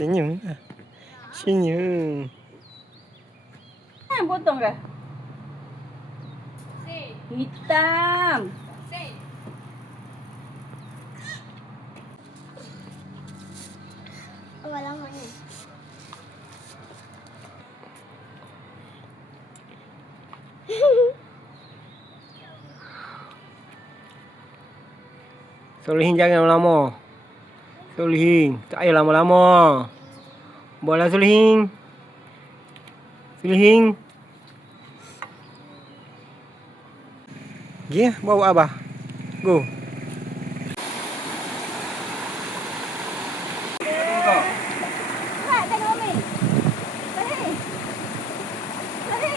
Senyum. Senyum. Potong ke? Hitam. Lama ni. Solihin jangan lama-lama. Solihin, tak payah lama-lama. Bola Solihin. Solihin. Pergi bawa abah. Go. Hai, tengok Mami. Lari. Lari.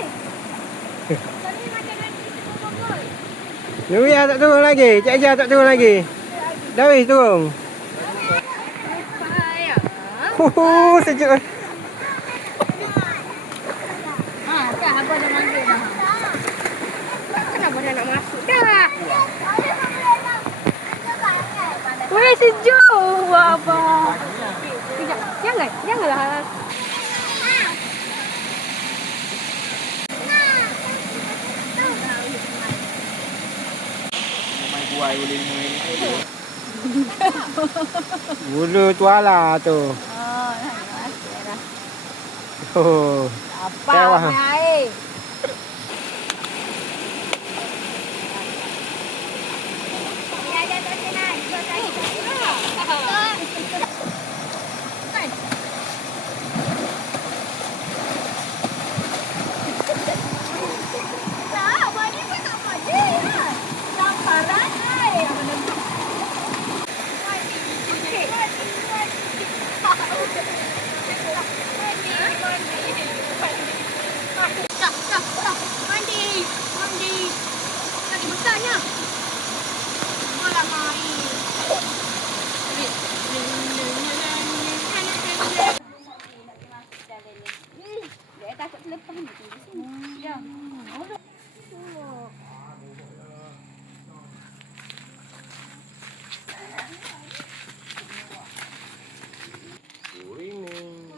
Lari macam nanti kita gol. Nuri tak turun lagi. Cik Aja tak turun lagi. Dah wis turun. Payah. Sejuk. Dah abang dah manggil dah. Kenapa dah nak masuk dah? Weh, sejuk abang. Sekejap. Janganlah. Main buai boleh main. Bulu tuala tu. Oh, dah masuk dah. Oh. Apa Tewah. main air?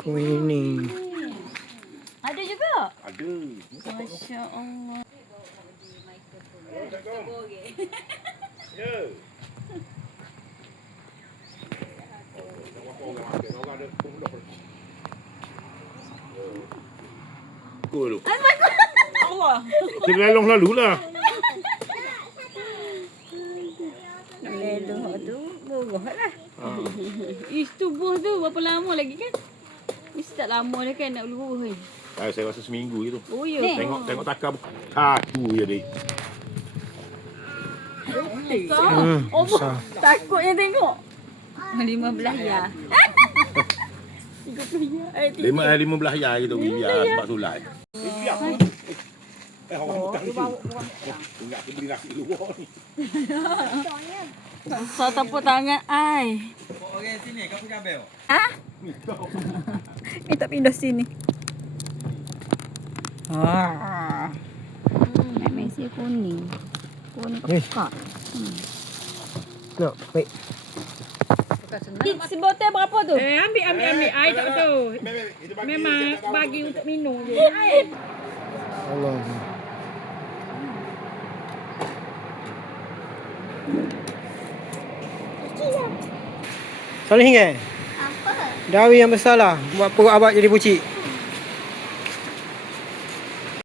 Ini. Ada juga? Ada. Masya Allah. Ya. Cool. Allah. Dia lelong lalu lah. Lelong tu buruh lah. Ish tu buah tu berapa lama lagi kan? Mesti tak lama dah kan nak luruh ni. Saya rasa seminggu je tu. Oh ya. Tengok takar satu je dia. Besar. Takutnya tengok. 15 ya. 30 ya. 15 ya gitu biar sebab sulai. Biar. Orang bukan tu. Enggak beli nasi luar ni. Besar tepuk tangan ai. Orang sini kau punya bel. Ha? Tak pindah sini. Mek Messi kuning. Kuning Eh. kekak. Nak, baik. Si botol berapa tu? Ambil. Ai tak tahu. Memang bagi untuk minum je. Allah. Solihin kan? Apa? Dawi yang besar lah. Buat perut abang jadi pucik.